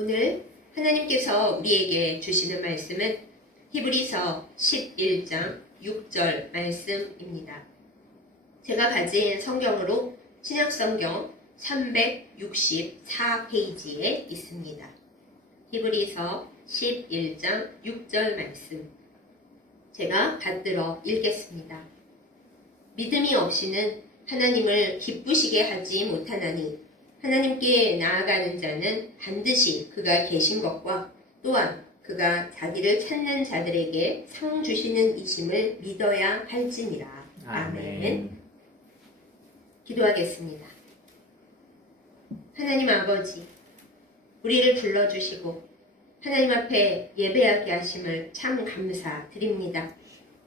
오늘 하나님께서 우리에게 주시는 말씀은 히브리서 11장 6절 말씀입니다. 제가 가진 성경으로 신약성경 364페이지에 있습니다. 히브리서 11장 6절 말씀 제가 받들어 읽겠습니다. 믿음이 없이는 하나님을 기쁘시게 하지 못하나니 하나님께 나아가는 자는 반드시 그가 계신 것과 또한 그가 자기를 찾는 자들에게 상 주시는 이심을 믿어야 할지니라. 아멘. 기도하겠습니다. 하나님 아버지, 우리를 불러주시고 하나님 앞에 예배하게 하심을 참 감사드립니다.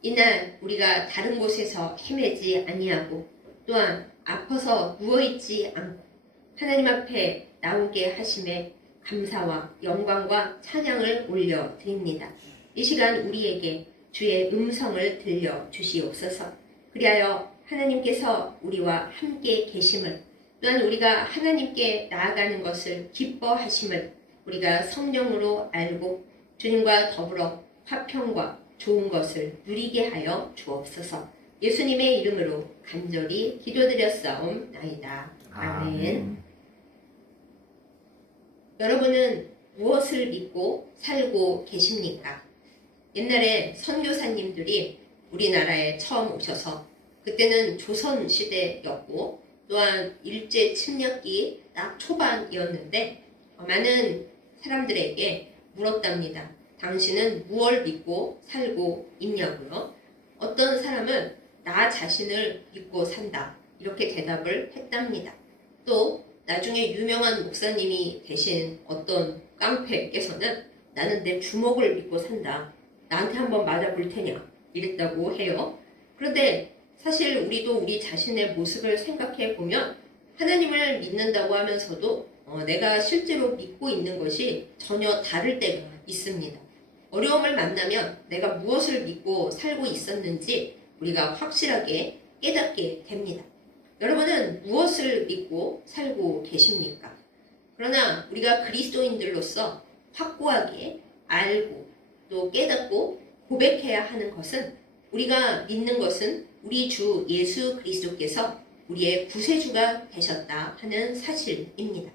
이날 우리가 다른 곳에서 헤매지 아니하고 또한 아파서 누워있지 않고 하나님 앞에 나오게 하심에 감사와 영광과 찬양을 올려드립니다. 이 시간 우리에게 주의 음성을 들려주시옵소서. 그리하여 하나님께서 우리와 함께 계심을 또한 우리가 하나님께 나아가는 것을 기뻐하심을 우리가 성령으로 알고 주님과 더불어 화평과 좋은 것을 누리게 하여 주옵소서. 예수님의 이름으로 간절히 기도드렸사옵나이다. 아멘. 여러분은 무엇을 믿고 살고 계십니까? 옛날에 선교사님들이 우리나라에 처음 오셔서 그때는 조선시대였고 또한 일제 침략기 딱 초반이었는데 많은 사람들에게 물었답니다. 당신은 무엇을 믿고 살고 있냐고요? 어떤 사람은 나 자신을 믿고 산다 이렇게 대답을 했답니다. 또 나중에 유명한 목사님이 되신 어떤 깡패께서는 나는 내 주먹을 믿고 산다. 나한테 한번 맞아볼 테냐 이랬다고 해요. 그런데 사실 우리도 우리 자신의 모습을 생각해 보면 하나님을 믿는다고 하면서도 내가 실제로 믿고 있는 것이 전혀 다를 때가 있습니다. 어려움을 만나면 내가 무엇을 믿고 살고 있었는지 우리가 확실하게 깨닫게 됩니다. 여러분은 무엇을 믿고 살고 계십니까? 그러나 우리가 그리스도인들로서 확고하게 알고 또 깨닫고 고백해야 하는 것은 우리가 믿는 것은 우리 주 예수 그리스도께서 우리의 구세주가 되셨다 하는 사실입니다.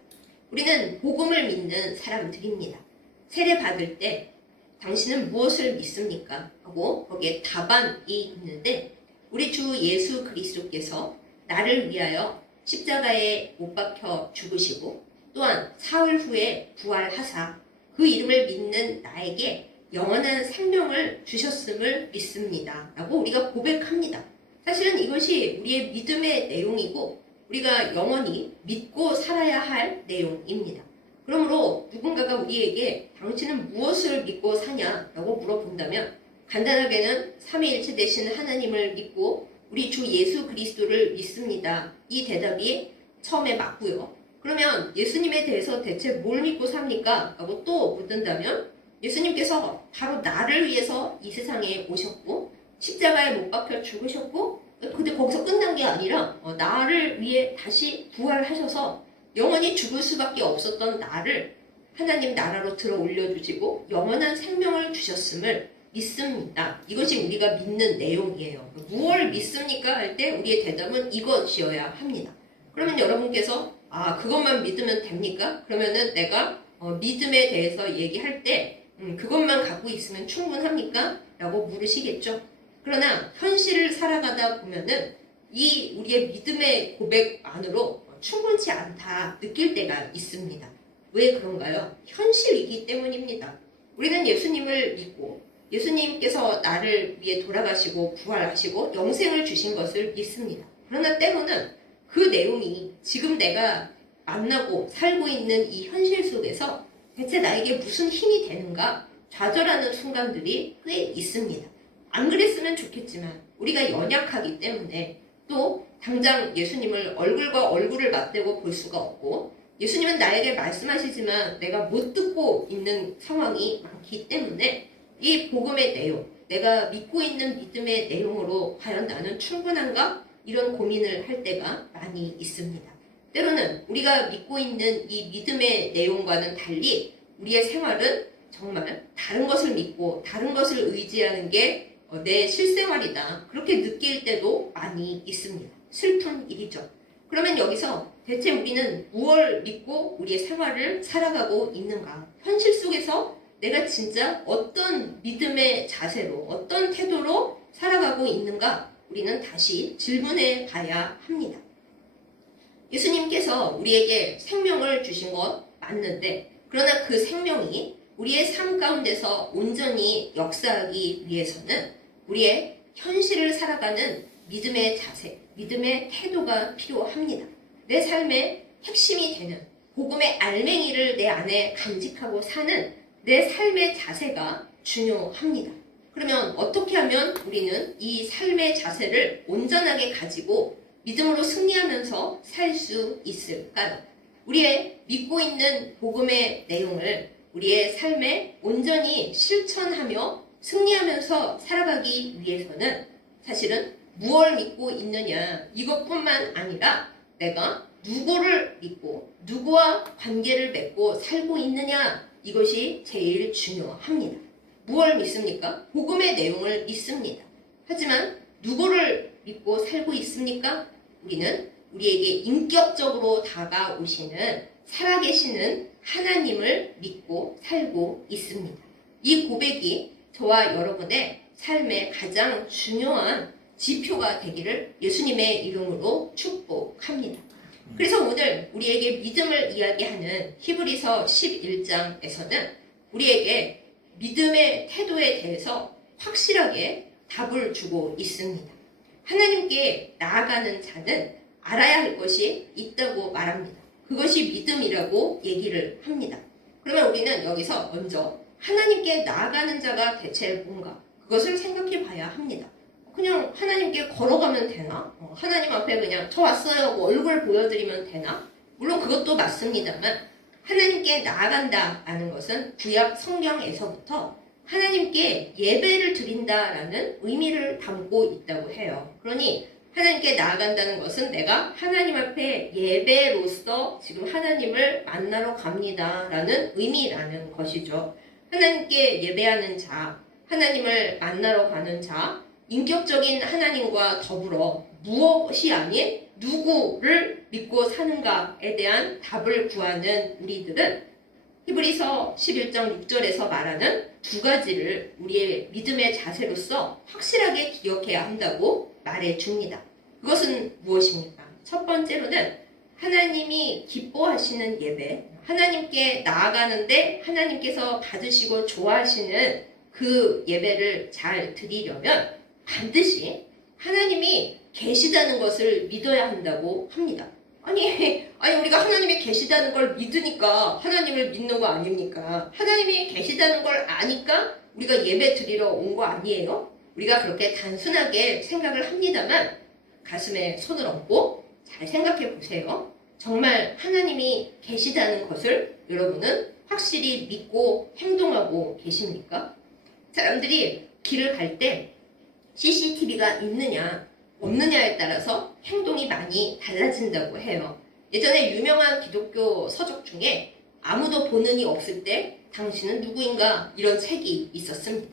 우리는 복음을 믿는 사람들입니다. 세례 받을 때 당신은 무엇을 믿습니까? 하고 거기에 답안이 있는데 우리 주 예수 그리스도께서 나를 위하여 십자가에 못 박혀 죽으시고 또한 사흘 후에 부활하사 그 이름을 믿는 나에게 영원한 생명을 주셨음을 믿습니다. 라고 우리가 고백합니다. 사실은 이것이 우리의 믿음의 내용이고 우리가 영원히 믿고 살아야 할 내용입니다. 그러므로 누군가가 우리에게 당신은 무엇을 믿고 사냐라고 물어본다면 간단하게는 삼위일체 되신 하나님을 믿고 우리 주 예수 그리스도를 믿습니다. 이 대답이 처음에 맞고요. 그러면 예수님에 대해서 대체 뭘 믿고 삽니까? 라고 또 묻는다면 예수님께서 바로 나를 위해서 이 세상에 오셨고 십자가에 못 박혀 죽으셨고 근데 거기서 끝난 게 아니라 나를 위해 다시 부활하셔서 영원히 죽을 수밖에 없었던 나를 하나님 나라로 들어 올려주시고 영원한 생명을 주셨음을 믿습니다. 이것이 우리가 믿는 내용이에요. 무엇을 믿습니까? 할 때 우리의 대답은 이것이어야 합니다. 그러면 여러분께서 그것만 믿으면 됩니까? 그러면은 내가 믿음에 대해서 얘기할 때 그것만 갖고 있으면 충분합니까? 라고 물으시겠죠. 그러나 현실을 살아가다 보면은 이 우리의 믿음의 고백만으로 충분치 않다 느낄 때가 있습니다. 왜 그런가요? 현실이기 때문입니다. 우리는 예수님을 믿고 예수님께서 나를 위해 돌아가시고 부활하시고 영생을 주신 것을 믿습니다. 그러나 때로는 그 내용이 지금 내가 만나고 살고 있는 이 현실 속에서 대체 나에게 무슨 힘이 되는가 좌절하는 순간들이 꽤 있습니다. 안 그랬으면 좋겠지만 우리가 연약하기 때문에 또 당장 예수님을 얼굴과 얼굴을 맞대고 볼 수가 없고 예수님은 나에게 말씀하시지만 내가 못 듣고 있는 상황이 많기 때문에 이 복음의 내용, 내가 믿고 있는 믿음의 내용으로 과연 나는 충분한가? 이런 고민을 할 때가 많이 있습니다. 때로는 우리가 믿고 있는 이 믿음의 내용과는 달리 우리의 생활은 정말 다른 것을 믿고 다른 것을 의지하는 게 내 실생활이다. 그렇게 느낄 때도 많이 있습니다. 슬픈 일이죠. 그러면 여기서 대체 우리는 무엇을 믿고 우리의 생활을 살아가고 있는가? 현실 속에서 내가 진짜 어떤 믿음의 자세로, 어떤 태도로 살아가고 있는가? 우리는 다시 질문해 봐야 합니다. 예수님께서 우리에게 생명을 주신 것 맞는데, 그러나 그 생명이 우리의 삶 가운데서 온전히 역사하기 위해서는 우리의 현실을 살아가는 믿음의 자세, 믿음의 태도가 필요합니다. 내 삶의 핵심이 되는 복음의 알맹이를 내 안에 간직하고 사는 내 삶의 자세가 중요합니다. 그러면 어떻게 하면 우리는 이 삶의 자세를 온전하게 가지고 믿음으로 승리하면서 살 수 있을까요? 우리의 믿고 있는 복음의 내용을 우리의 삶에 온전히 실천하며 승리하면서 살아가기 위해서는 사실은 무엇을 믿고 있느냐 이것뿐만 아니라 내가 누구를 믿고 누구와 관계를 맺고 살고 있느냐 이것이 제일 중요합니다. 무엇을 믿습니까? 복음의 내용을 믿습니다. 하지만 누구를 믿고 살고 있습니까? 우리는 우리에게 인격적으로 다가오시는 살아계시는 하나님을 믿고 살고 있습니다. 이 고백이 저와 여러분의 삶의 가장 중요한 지표가 되기를 예수님의 이름으로 축복합니다. 그래서 오늘 우리에게 믿음을 이야기하는 히브리서 11장에서는 우리에게 믿음의 태도에 대해서 확실하게 답을 주고 있습니다. 하나님께 나아가는 자는 알아야 할 것이 있다고 말합니다. 그것이 믿음이라고 얘기를 합니다. 그러면 우리는 여기서 먼저 하나님께 나아가는 자가 대체 뭔가 그것을 생각해 봐야 합니다. 그냥 하나님께 걸어가면 되나? 하나님 앞에 그냥 저 왔어요 하고 얼굴 보여드리면 되나? 물론 그것도 맞습니다만 하나님께 나아간다라는 것은 구약 성경에서부터 하나님께 예배를 드린다라는 의미를 담고 있다고 해요. 그러니 하나님께 나아간다는 것은 내가 하나님 앞에 예배로서 지금 하나님을 만나러 갑니다라는 의미라는 것이죠. 하나님께 예배하는 자, 하나님을 만나러 가는 자, 인격적인 하나님과 더불어 무엇이 아닌 누구를 믿고 사는가에 대한 답을 구하는 우리들은 히브리서 11장 6절에서 말하는 두 가지를 우리의 믿음의 자세로서 확실하게 기억해야 한다고 말해줍니다. 그것은 무엇입니까? 첫 번째로는 하나님이 기뻐하시는 예배, 하나님께 나아가는데 하나님께서 받으시고 좋아하시는 그 예배를 잘 드리려면 반드시 하나님이 계시다는 것을 믿어야 한다고 합니다. 아니 우리가 하나님이 계시다는 걸 믿으니까 하나님을 믿는 거 아닙니까? 하나님이 계시다는 걸 아니까 우리가 예배 드리러 온 거 아니에요? 우리가 그렇게 단순하게 생각을 합니다만 가슴에 손을 얹고 잘 생각해 보세요. 정말 하나님이 계시다는 것을 여러분은 확실히 믿고 행동하고 계십니까? 사람들이 길을 갈 때 CCTV가 있느냐 없느냐에 따라서 행동이 많이 달라진다고 해요. 예전에 유명한 기독교 서적 중에 아무도 보는 이 없을 때 당신은 누구인가 이런 책이 있었습니다.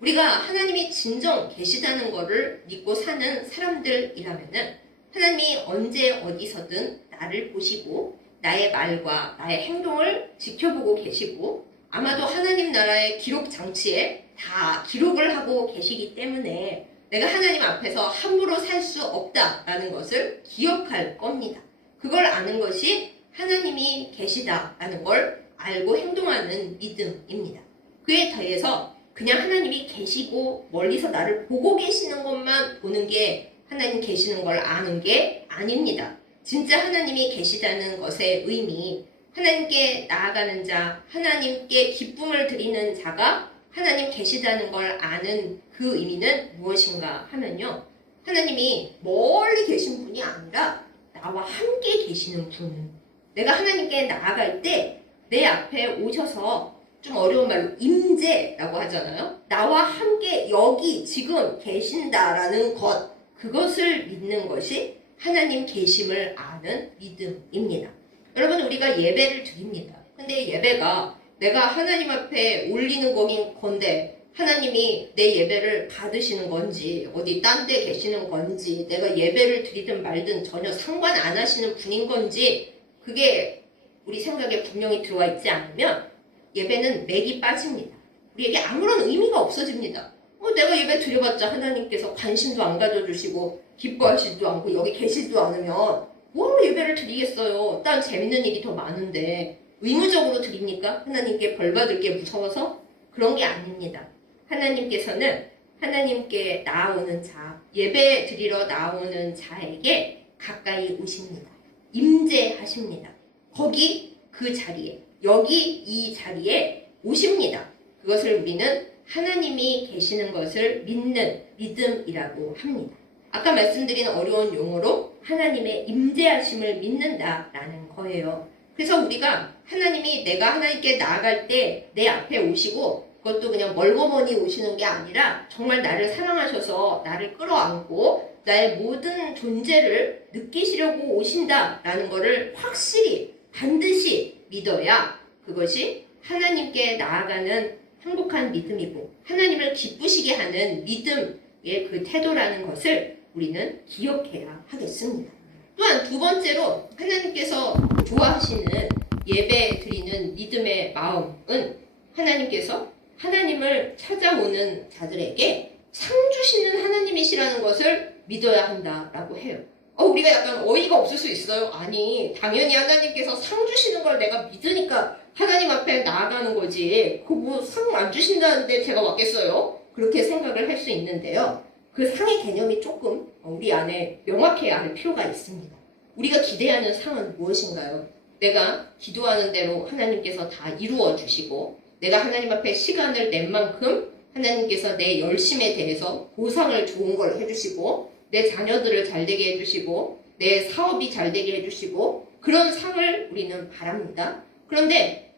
우리가 하나님이 진정 계시다는 것을 믿고 사는 사람들이라면은 하나님이 언제 어디서든 나를 보시고 나의 말과 나의 행동을 지켜보고 계시고 아마도 하나님 나라의 기록 장치에 다 기록을 하고 계시기 때문에 내가 하나님 앞에서 함부로 살 수 없다라는 것을 기억할 겁니다. 그걸 아는 것이 하나님이 계시다라는 걸 알고 행동하는 믿음입니다. 그에 더해서 그냥 하나님이 계시고 멀리서 나를 보고 계시는 것만 보는 게 하나님 계시는 걸 아는 게 아닙니다. 진짜 하나님이 계시다는 것의 의미, 하나님께 나아가는 자, 하나님께 기쁨을 드리는 자가 하나님 계시다는 걸 아는 그 의미는 무엇인가 하면요. 하나님이 멀리 계신 분이 아니라 나와 함께 계시는 분. 내가 하나님께 나아갈 때 내 앞에 오셔서 좀 어려운 말로 임재라고 하잖아요. 나와 함께 여기 지금 계신다라는 것. 그것을 믿는 것이 하나님 계심을 아는 믿음입니다. 여러분 우리가 예배를 드립니다. 근데 예배가 내가 하나님 앞에 올리는 건데 하나님이 내 예배를 받으시는 건지 어디 딴 데 계시는 건지 내가 예배를 드리든 말든 전혀 상관 안 하시는 분인 건지 그게 우리 생각에 분명히 들어와 있지 않으면 예배는 맥이 빠집니다. 우리에게 아무런 의미가 없어집니다. 내가 예배 드려봤자 하나님께서 관심도 안 가져주시고 기뻐하시지도 않고 여기 계시지도 않으면 뭐로 예배를 드리겠어요. 딴 재밌는 일이 더 많은데 의무적으로 드립니까? 하나님께 벌 받을 게 무서워서? 그런 게 아닙니다. 하나님께서는 하나님께 나아오는 자, 예배 드리러 나오는 자에게 가까이 오십니다. 임재하십니다. 거기 그 자리에, 여기 이 자리에 오십니다. 그것을 우리는 하나님이 계시는 것을 믿는 믿음이라고 합니다. 아까 말씀드린 어려운 용어로 하나님의 임재하심을 믿는다라는 거예요. 그래서 우리가 하나님이 내가 하나님께 나아갈 때 내 앞에 오시고 그것도 그냥 멀거머니 오시는 게 아니라 정말 나를 사랑하셔서 나를 끌어안고 나의 모든 존재를 느끼시려고 오신다라는 것을 확실히 반드시 믿어야 그것이 하나님께 나아가는 행복한 믿음이고 하나님을 기쁘시게 하는 믿음의 그 태도라는 것을 우리는 기억해야 하겠습니다. 또한 두 번째로 하나님께서 좋아하시는 예배 드리는 믿음의 마음은 하나님께서 하나님을 찾아오는 자들에게 상 주시는 하나님이시라는 것을 믿어야 한다라고 해요. 우리가 약간 어이가 없을 수 있어요. 아니, 당연히 하나님께서 상 주시는 걸 내가 믿으니까 하나님 앞에 나아가는 거지. 그거 상 안 주신다는데 제가 왔겠어요? 그렇게 생각을 할 수 있는데요. 그 상의 개념이 조금 우리 안에 명확해야 할 필요가 있습니다. 우리가 기대하는 상은 무엇인가요? 내가 기도하는 대로 하나님께서 다 이루어 주시고 내가 하나님 앞에 시간을 낸 만큼 하나님께서 내 열심에 대해서 보상을 좋은 걸 해주시고 내 자녀들을 잘 되게 해주시고 내 사업이 잘 되게 해주시고 그런 상을 우리는 바랍니다. 그런데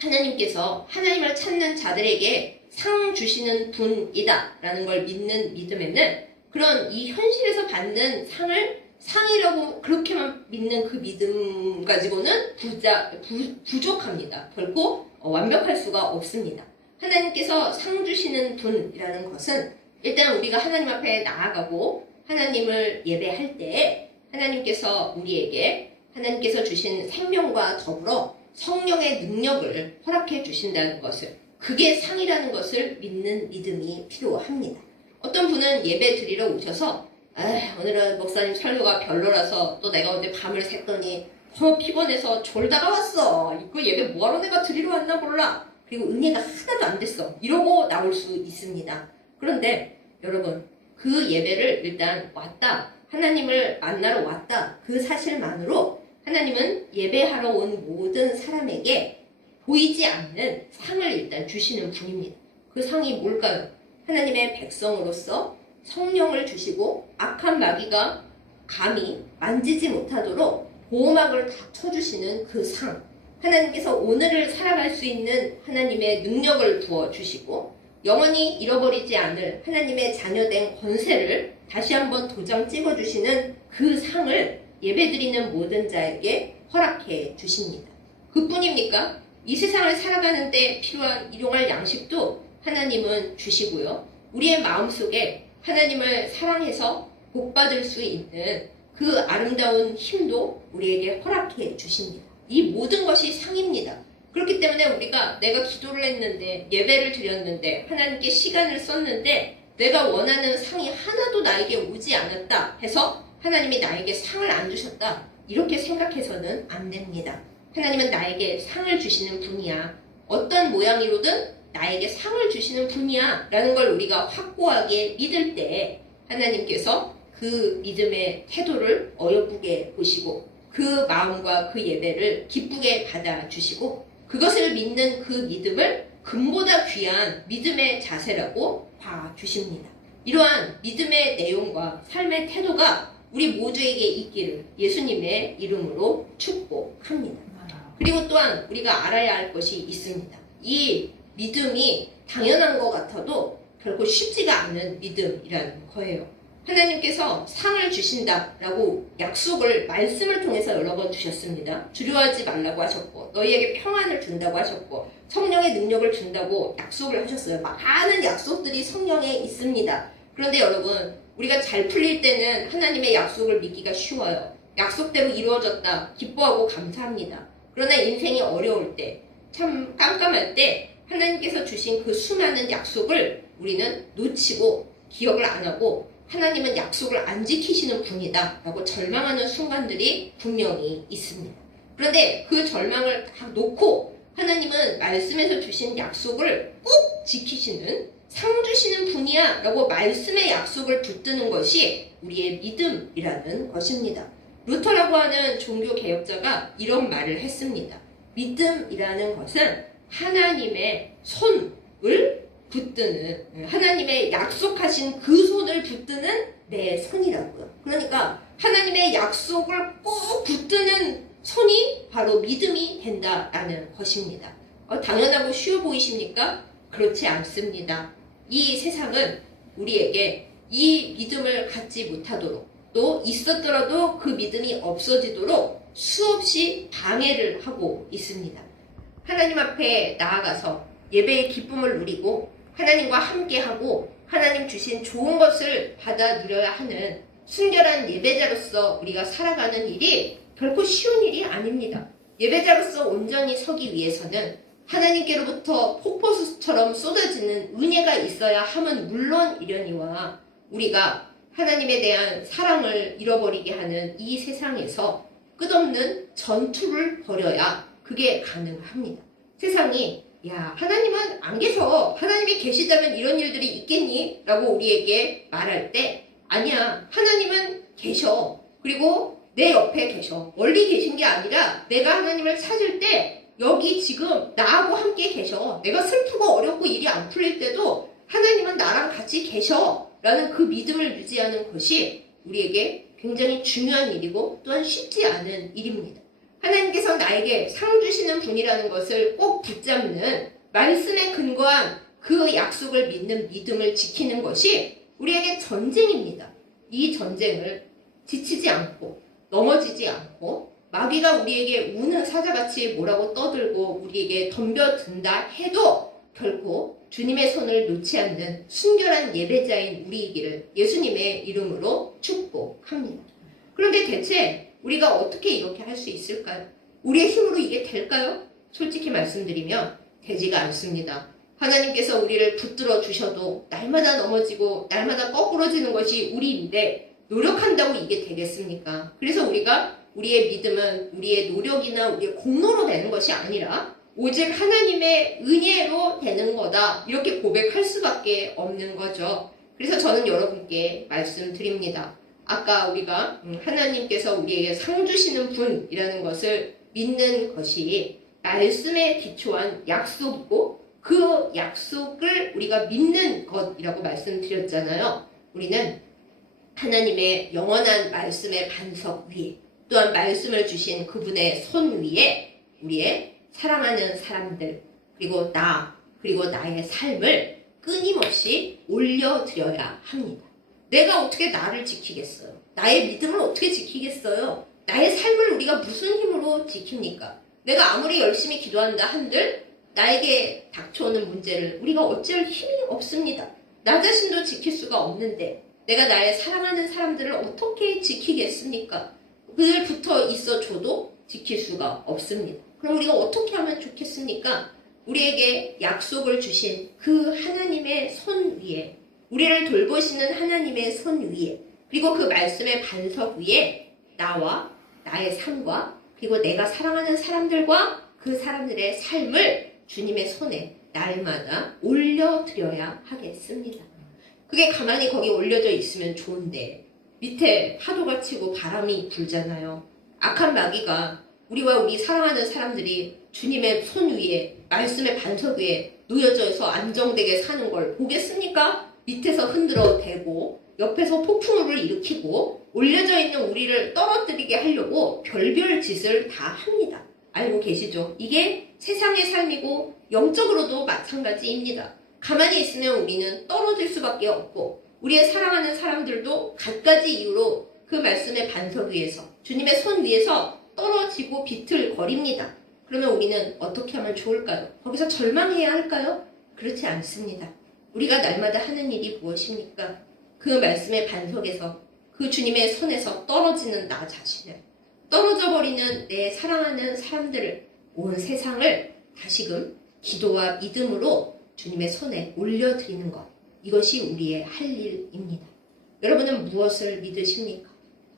하나님께서 하나님을 찾는 자들에게 상 주시는 분이다 라는 걸 믿는 믿음에는 그런 이 현실에서 받는 상을 상이라고 그렇게만 믿는 그 믿음 가지고는 부족합니다. 결코 완벽할 수가 없습니다. 하나님께서 상 주시는 분이라는 것은 일단 우리가 하나님 앞에 나아가고 하나님을 예배할 때 하나님께서 우리에게 하나님께서 주신 생명과 더불어 성령의 능력을 허락해 주신다는 것을 그게 상이라는 것을 믿는 믿음이 필요합니다. 어떤 분은 예배 드리러 오셔서 오늘은 목사님 설교가 별로라서 또 내가 어제 밤을 샜더니 너무 피곤해서 졸다가 왔어. 이거 예배 뭐하러 내가 드리러 왔나 몰라. 그리고 은혜가 하나도 안 됐어. 이러고 나올 수 있습니다. 그런데 여러분 그 예배를 일단 왔다. 하나님을 만나러 왔다. 그 사실만으로 하나님은 예배하러 온 모든 사람에게 보이지 않는 상을 일단 주시는 분입니다. 그 상이 뭘까요? 하나님의 백성으로서 성령을 주시고 악한 마귀가 감히 만지지 못하도록 보호막을 다 쳐주시는 그 상. 하나님께서 오늘을 살아갈 수 있는 하나님의 능력을 부어주시고 영원히 잃어버리지 않을 하나님의 자녀된 권세를 다시 한번 도장 찍어주시는 그 상을 예배드리는 모든 자에게 허락해 주십니다. 그뿐입니까? 이 세상을 살아가는 데 필요한 일용할 양식도 하나님은 주시고요. 우리의 마음속에 하나님을 사랑해서 복받을 수 있는 그 아름다운 힘도 우리에게 허락해 주십니다. 이 모든 것이 상입니다. 그렇기 때문에 우리가 내가 기도를 했는데 예배를 드렸는데 하나님께 시간을 썼는데 내가 원하는 상이 하나도 나에게 오지 않았다 해서 하나님이 나에게 상을 안 주셨다 이렇게 생각해서는 안 됩니다. 하나님은 나에게 상을 주시는 분이야. 어떤 모양으로든 나에게 상을 주시는 분이야 라는 걸 우리가 확고하게 믿을 때 하나님께서 그 믿음의 태도를 어여쁘게 보시고 그 마음과 그 예배를 기쁘게 받아주시고 그것을 믿는 그 믿음을 금보다 귀한 믿음의 자세라고 봐주십니다. 이러한 믿음의 내용과 삶의 태도가 우리 모두에게 있기를 예수님의 이름으로 축복합니다. 그리고 또한 우리가 알아야 할 것이 있습니다. 이 믿음이 당연한 것 같아도 결코 쉽지가 않은 믿음이라는 거예요. 하나님께서 상을 주신다라고 약속을 말씀을 통해서 여러 번 주셨습니다. 두려워하지 말라고 하셨고 너희에게 평안을 준다고 하셨고 성령의 능력을 준다고 약속을 하셨어요. 많은 약속들이 성령에 있습니다. 그런데 여러분 우리가 잘 풀릴 때는 하나님의 약속을 믿기가 쉬워요. 약속대로 이루어졌다 기뻐하고 감사합니다. 그러나 인생이 어려울 때 참 깜깜할 때 하나님께서 주신 그 수많은 약속을 우리는 놓치고 기억을 안 하고 하나님은 약속을 안 지키시는 분이다 라고 절망하는 순간들이 분명히 있습니다. 그런데 그 절망을 다 놓고 하나님은 말씀에서 주신 약속을 꼭 지키시는 상 주시는 분이야 라고 말씀의 약속을 붙드는 것이 우리의 믿음이라는 것입니다. 루터라고 하는 종교개혁자가 이런 말을 했습니다. 믿음이라는 것은 하나님의 손을 붙드는, 하나님의 약속하신 그 손을 붙드는 내 손이라고요. 그러니까 하나님의 약속을 꼭 붙드는 손이 바로 믿음이 된다라는 것입니다. 당연하고 쉬워 보이십니까? 그렇지 않습니다. 이 세상은 우리에게 이 믿음을 갖지 못하도록 또 있었더라도 그 믿음이 없어지도록 수없이 방해를 하고 있습니다. 하나님 앞에 나아가서 예배의 기쁨을 누리고 하나님과 함께하고 하나님 주신 좋은 것을 받아 누려야 하는 순결한 예배자로서 우리가 살아가는 일이 결코 쉬운 일이 아닙니다. 예배자로서 온전히 서기 위해서는 하나님께로부터 폭포수처럼 쏟아지는 은혜가 있어야 함은 물론이려니와 우리가 하나님에 대한 사랑을 잃어버리게 하는 이 세상에서 끝없는 전투를 벌여야 그게 가능합니다. 세상이 야 하나님은 안 계셔. 하나님이 계시다면 이런 일들이 있겠니? 라고 우리에게 말할 때 아니야. 하나님은 계셔. 그리고 내 옆에 계셔. 멀리 계신 게 아니라 내가 하나님을 찾을 때 여기 지금 나하고 함께 계셔. 내가 슬프고 어렵고 일이 안 풀릴 때도 하나님은 나랑 같이 계셔. 라는 그 믿음을 유지하는 것이 우리에게 굉장히 중요한 일이고 또한 쉽지 않은 일입니다. 하나님께서 나에게 상 주시는 분이라는 것을 꼭 붙잡는 말씀에 근거한 그 약속을 믿는 믿음을 지키는 것이 우리에게 전쟁입니다. 이 전쟁을 지치지 않고 넘어지지 않고 마귀가 우리에게 우는 사자같이 뭐라고 떠들고 우리에게 덤벼든다 해도 결코 주님의 손을 놓지 않는 순결한 예배자인 우리이기를 예수님의 이름으로 축복합니다. 그런데 대체 우리가 어떻게 이렇게 할 수 있을까요? 우리의 힘으로 이게 될까요? 솔직히 말씀드리면 되지가 않습니다. 하나님께서 우리를 붙들어 주셔도 날마다 넘어지고 날마다 거꾸러지는 것이 우리인데 노력한다고 이게 되겠습니까? 그래서 우리의 믿음은 우리의 노력이나 우리의 공로로 되는 것이 아니라 오직 하나님의 은혜로 되는 거다. 이렇게 고백할 수밖에 없는 거죠. 그래서 저는 여러분께 말씀드립니다. 아까 우리가 하나님께서 우리에게 상 주시는 분이라는 것을 믿는 것이 말씀에 기초한 약속이고 그 약속을 우리가 믿는 것이라고 말씀드렸잖아요. 우리는 하나님의 영원한 말씀의 반석 위에 또한 말씀을 주신 그분의 손 위에 우리의 사랑하는 사람들 그리고 그리고 나의 삶을 끊임없이 올려드려야 합니다. 내가 어떻게 나를 지키겠어요? 나의 믿음을 어떻게 지키겠어요? 나의 삶을 우리가 무슨 힘으로 지킵니까? 내가 아무리 열심히 기도한다 한들 나에게 닥쳐오는 문제를 우리가 어찌할 힘이 없습니다. 나 자신도 지킬 수가 없는데 내가 나의 사랑하는 사람들을 어떻게 지키겠습니까? 늘 붙어 있어줘도 지킬 수가 없습니다. 그럼 우리가 어떻게 하면 좋겠습니까? 우리에게 약속을 주신 그 하나님의 손 위에 우리를 돌보시는 하나님의 손 위에 그리고 그 말씀의 반석 위에 나와 나의 삶과 그리고 내가 사랑하는 사람들과 그 사람들의 삶을 주님의 손에 날마다 올려드려야 하겠습니다. 그게 가만히 거기 올려져 있으면 좋은데 밑에 파도가 치고 바람이 불잖아요. 악한 마귀가 우리와 우리 사랑하는 사람들이 주님의 손 위에 말씀의 반석 위에 놓여져서 안정되게 사는 걸 보겠습니까? 밑에서 흔들어 대고 옆에서 폭풍우를 일으키고 올려져 있는 우리를 떨어뜨리게 하려고 별별 짓을 다 합니다. 알고 계시죠? 이게 세상의 삶이고 영적으로도 마찬가지입니다. 가만히 있으면 우리는 떨어질 수밖에 없고 우리의 사랑하는 사람들도 갖가지 이유로 그 말씀의 반석 위에서 주님의 손 위에서 떨어지고 비틀거립니다. 그러면 우리는 어떻게 하면 좋을까요? 거기서 절망해야 할까요? 그렇지 않습니다. 우리가 날마다 하는 일이 무엇입니까? 그 말씀의 반석에서 그 주님의 손에서 떨어지는 나 자신을, 떨어져 버리는 내 사랑하는 사람들을, 온 세상을 다시금 기도와 믿음으로 주님의 손에 올려드리는 것, 이것이 우리의 할 일입니다. 여러분은 무엇을 믿으십니까?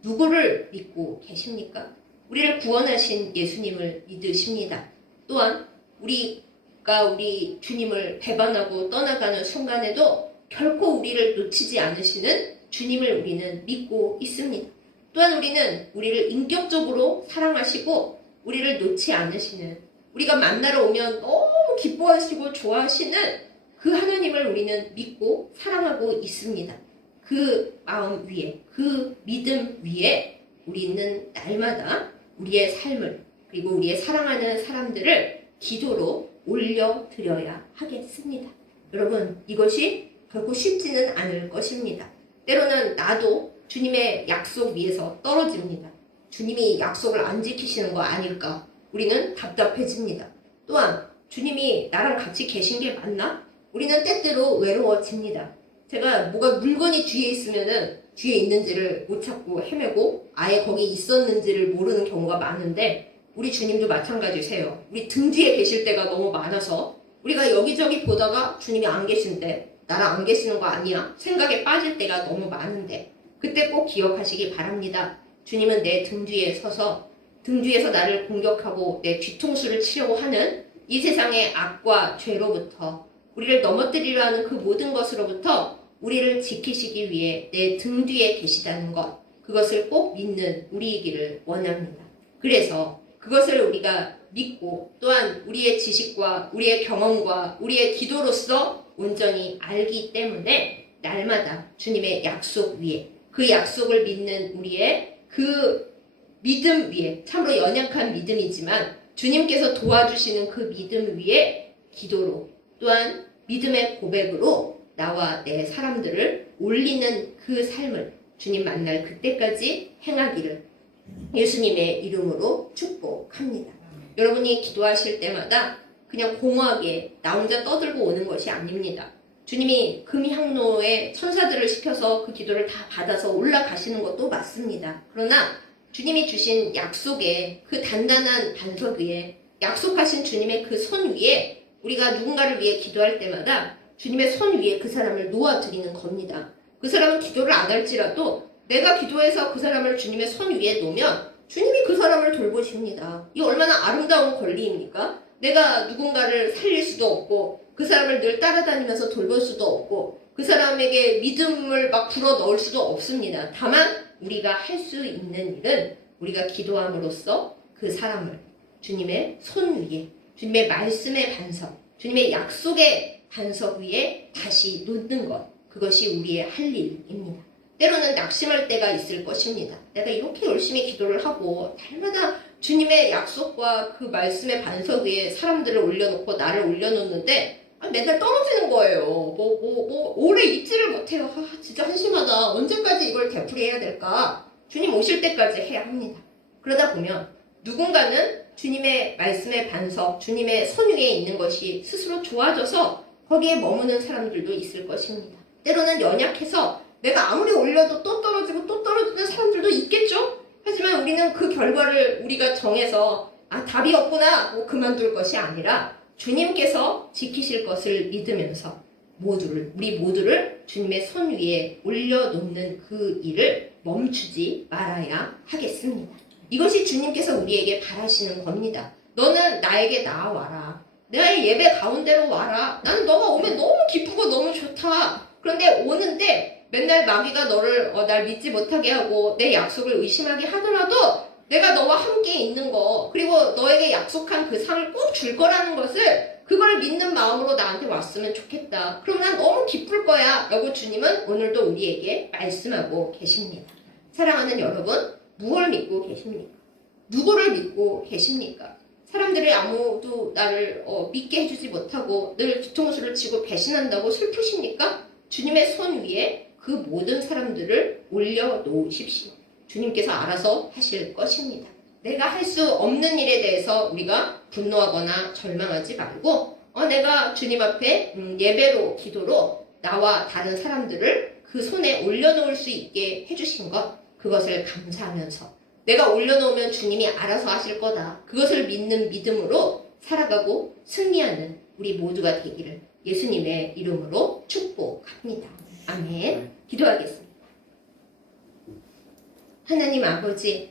누구를 믿고 계십니까? 우리를 구원하신 예수님을 믿으십니다. 또한 우리가 우리 주님을 배반하고 떠나가는 순간에도 결코 우리를 놓치지 않으시는 주님을 우리는 믿고 있습니다. 또한 우리는 우리를 인격적으로 사랑하시고 우리를 놓지 않으시는, 우리가 만나러 오면 너무 기뻐하시고 좋아하시는 그 하나님을 우리는 믿고 사랑하고 있습니다. 그 마음 위에, 그 믿음 위에 우리는 날마다 우리의 삶을, 그리고 우리의 사랑하는 사람들을 기도로 올려드려야 하겠습니다. 여러분, 이것이 결코 쉽지는 않을 것입니다. 때로는 나도 주님의 약속 위에서 떨어집니다. 주님이 약속을 안 지키시는 거 아닐까? 우리는 답답해집니다. 또한 주님이 나랑 같이 계신 게 맞나? 우리는 때때로 외로워집니다. 제가 뭐가 물건이 뒤에 있으면은 뒤에 있는지를 못 찾고 헤매고 아예 거기 있었는지를 모르는 경우가 많은데, 우리 주님도 마찬가지세요. 우리 등 뒤에 계실 때가 너무 많아서 우리가 여기저기 보다가 주님이 안 계신데, 나랑 안 계시는 거 아니야? 생각에 빠질 때가 너무 많은데, 그때 꼭 기억하시기 바랍니다. 주님은 내 등 뒤에 서서 등 뒤에서 나를 공격하고 내 뒤통수를 치려고 하는 이 세상의 악과 죄로부터, 우리를 넘어뜨리려 하는 그 모든 것으로부터 우리를 지키시기 위해 내 등 뒤에 계시다는 것, 그것을 꼭 믿는 우리이기를 원합니다. 그래서 그것을 우리가 믿고, 또한 우리의 지식과 우리의 경험과 우리의 기도로서 온전히 알기 때문에 날마다 주님의 약속 위에, 그 약속을 믿는 우리의 그 믿음 위에, 참으로 연약한 믿음이지만 주님께서 도와주시는 그 믿음 위에 기도로, 또한 믿음의 고백으로 나와 내 사람들을 올리는 그 삶을 주님 만날 그때까지 행하기를 예수님의 이름으로 축복합니다. 여러분이 기도하실 때마다 그냥 공허하게 나 혼자 떠들고 오는 것이 아닙니다. 주님이 금향로에 천사들을 시켜서 그 기도를 다 받아서 올라가시는 것도 맞습니다. 그러나 주님이 주신 약속의 그 단단한 반석 위에, 약속하신 주님의 그 손 위에 우리가 누군가를 위해 기도할 때마다 주님의 손 위에 그 사람을 놓아드리는 겁니다. 그 사람은 기도를 안 할지라도 내가 기도해서 그 사람을 주님의 손 위에 놓으면 주님이 그 사람을 돌보십니다. 이 얼마나 아름다운 권리입니까? 내가 누군가를 살릴 수도 없고 그 사람을 늘 따라다니면서 돌볼 수도 없고 그 사람에게 믿음을 막 불어 넣을 수도 없습니다. 다만 우리가 할 수 있는 일은 우리가 기도함으로써 그 사람을 주님의 손 위에, 주님의 말씀의 반석, 주님의 약속의 반석 위에 다시 놓는 것, 그것이 우리의 할 일입니다. 때로는 낙심할 때가 있을 것입니다. 내가 이렇게 열심히 기도를 하고 날마다 주님의 약속과 그 말씀의 반석 위에 사람들을 올려놓고 나를 올려놓는데 맨날 떨어지는 거예요. 오래 있지를 못해요. 진짜 한심하다. 언제까지 이걸 되풀이해야 될까? 주님 오실 때까지 해야 합니다. 그러다 보면 누군가는 주님의 말씀의 반석, 주님의 손 위에 있는 것이 스스로 좋아져서 거기에 머무는 사람들도 있을 것입니다. 때로는 연약해서 내가 아무리 올려도 또 떨어지고 또 떨어지는 사람들도 있겠죠? 하지만 우리는 그 결과를 우리가 정해서 답이 없구나 뭐 그만둘 것이 아니라 주님께서 지키실 것을 믿으면서 우리 모두를 주님의 손 위에 올려놓는 그 일을 멈추지 말아야 하겠습니다. 이것이 주님께서 우리에게 바라시는 겁니다. 너는 나에게 나와라. 내가 예배 가운데로 와라. 나는 너가 오면 너무 기쁘고 너무 좋다. 그런데 오는데 맨날 마귀가 너를 날 믿지 못하게 하고 내 약속을 의심하게 하더라도 내가 너와 함께 있는 거, 그리고 너에게 약속한 그 상을 꼭 줄 거라는 것을, 그걸 믿는 마음으로 나한테 왔으면 좋겠다. 그럼 난 너무 기쁠 거야 라고 주님은 오늘도 우리에게 말씀하고 계십니다. 사랑하는 여러분, 무엇을 믿고 계십니까? 누구를 믿고 계십니까? 사람들이 아무도 나를 믿게 해주지 못하고 늘 뒤통수를 치고 배신한다고 슬프십니까? 주님의 손 위에 그 모든 사람들을 올려놓으십시오. 주님께서 알아서 하실 것입니다. 내가 할 수 없는 일에 대해서 우리가 분노하거나 절망하지 말고 내가 주님 앞에 예배로 기도로 나와 다른 사람들을 그 손에 올려놓을 수 있게 해주신 것, 그것을 감사하면서 내가 올려놓으면 주님이 알아서 하실 거다, 그것을 믿는 믿음으로 살아가고 승리하는 우리 모두가 되기를 예수님의 이름으로 축복합니다. 아멘. 기도하겠습니다. 하나님 아버지,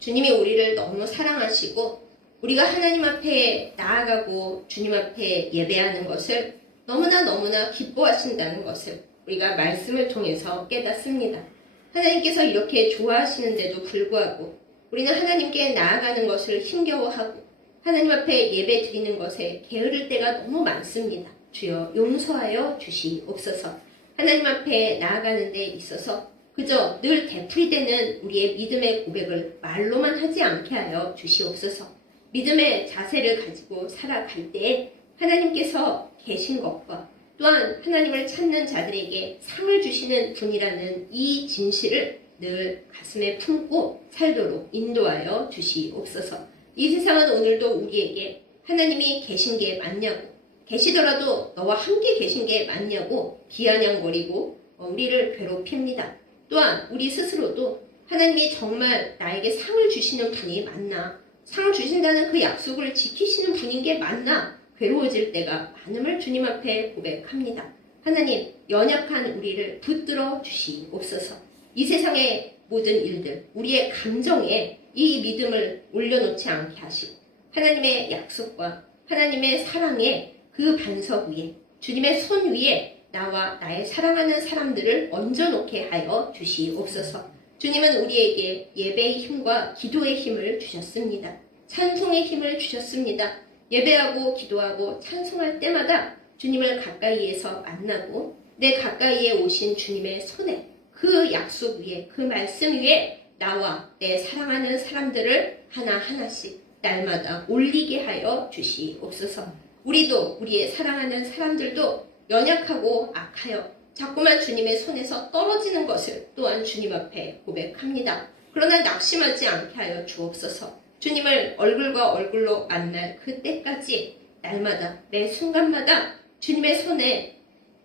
주님이 우리를 너무 사랑하시고 우리가 하나님 앞에 나아가고 주님 앞에 예배하는 것을 너무나 기뻐하신다는 것을 우리가 말씀을 통해서 깨닫습니다. 하나님께서 이렇게 좋아하시는데도 불구하고 우리는 하나님께 나아가는 것을 힘겨워하고 하나님 앞에 예배 드리는 것에 게으를 때가 너무 많습니다. 주여 용서하여 주시옵소서. 하나님 앞에 나아가는 데 있어서 그저 늘 되풀이되는 우리의 믿음의 고백을 말로만 하지 않게 하여 주시옵소서. 믿음의 자세를 가지고 살아갈 때에 하나님께서 계신 것과 또한 하나님을 찾는 자들에게 상을 주시는 분이라는 이 진실을 늘 가슴에 품고 살도록 인도하여 주시옵소서. 이 세상은 오늘도 우리에게 하나님이 계신 게 맞냐고, 계시더라도 너와 함께 계신 게 맞냐고 비아냥거리고 우리를 괴롭힙니다. 또한 우리 스스로도 하나님이 정말 나에게 상을 주시는 분이 맞나, 상을 주신다는 그 약속을 지키시는 분인 게 맞나 괴로워질 때가 많음을 주님 앞에 고백합니다. 하나님, 연약한 우리를 붙들어 주시옵소서. 이 세상의 모든 일들, 우리의 감정에 이 믿음을 올려놓지 않게 하시고 하나님의 약속과 하나님의 사랑의 그 반석 위에, 주님의 손 위에 나와 나의 사랑하는 사람들을 얹어놓게 하여 주시옵소서. 주님은 우리에게 예배의 힘과 기도의 힘을 주셨습니다. 찬송의 힘을 주셨습니다. 예배하고 기도하고 찬송할 때마다 주님을 가까이에서 만나고 내 가까이에 오신 주님의 손에, 그 약속 위에, 그 말씀 위에 나와 내 사랑하는 사람들을 하나하나씩 날마다 올리게 하여 주시옵소서. 우리도, 우리의 사랑하는 사람들도 연약하고 악하여 자꾸만 주님의 손에서 떨어지는 것을 또한 주님 앞에 고백합니다. 그러나 낙심하지 않게 하여 주옵소서. 주님을 얼굴과 얼굴로 만날 그때까지 날마다 매 순간마다 주님의 손에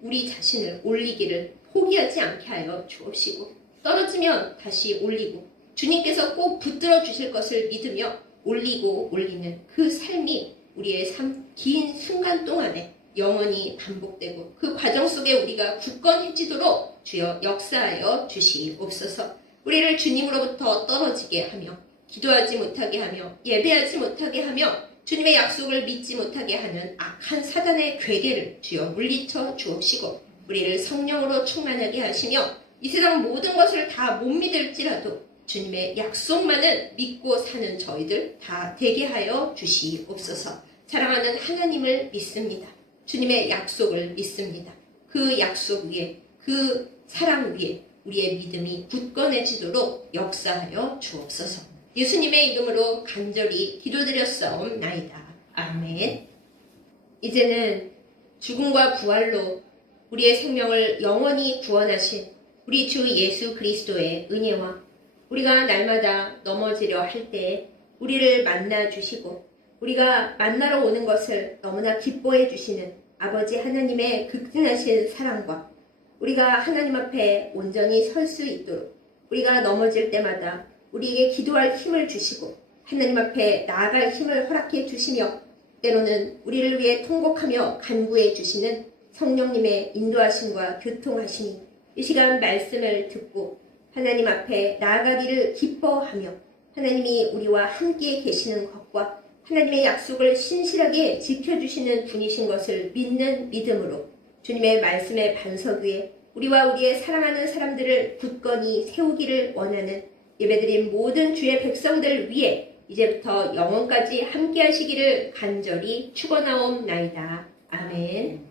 우리 자신을 올리기를 포기하지 않게 하여 주옵시고, 떨어지면 다시 올리고 주님께서 꼭 붙들어 주실 것을 믿으며 올리고 올리는 그 삶이 우리의 긴 순간 동안에 영원히 반복되고 그 과정 속에 우리가 굳건해지도록 주여 역사하여 주시옵소서. 우리를 주님으로부터 떨어지게 하며 기도하지 못하게 하며 예배하지 못하게 하며 주님의 약속을 믿지 못하게 하는 악한 사단의 괴계를 주여 물리쳐 주옵시고 우리를 성령으로 충만하게 하시며 이 세상 모든 것을 다 못 믿을지라도 주님의 약속만은 믿고 사는 저희들 다 되게 하여 주시옵소서. 사랑하는 하나님을 믿습니다. 주님의 약속을 믿습니다. 그 약속 위에, 그 사랑 위에 우리의 믿음이 굳건해지도록 역사하여 주옵소서. 예수님의 이름으로 간절히 기도드렸사옵나이다. 아멘. 이제는 죽음과 부활로 우리의 생명을 영원히 구원하신 우리 주 예수 그리스도의 은혜와 우리가 날마다 넘어지려 할 때 우리를 만나 주시고 우리가 만나러 오는 것을 너무나 기뻐해 주시는 아버지 하나님의 극진하신 사랑과 우리가 하나님 앞에 온전히 설 수 있도록 우리가 넘어질 때마다 우리에게 기도할 힘을 주시고 하나님 앞에 나아갈 힘을 허락해 주시며 때로는 우리를 위해 통곡하며 간구해 주시는 성령님의 인도하심과 교통하심이 이 시간 말씀을 듣고 하나님 앞에 나아가기를 기뻐하며 하나님이 우리와 함께 계시는 것과 하나님의 약속을 신실하게 지켜주시는 분이신 것을 믿는 믿음으로 주님의 말씀의 반석 위에 우리와 우리의 사랑하는 사람들을 굳건히 세우기를 원하는 예배드린 모든 주의 백성들 위해 이제부터 영원까지 함께 하시기를 간절히 축원하옵나이다. 아멘.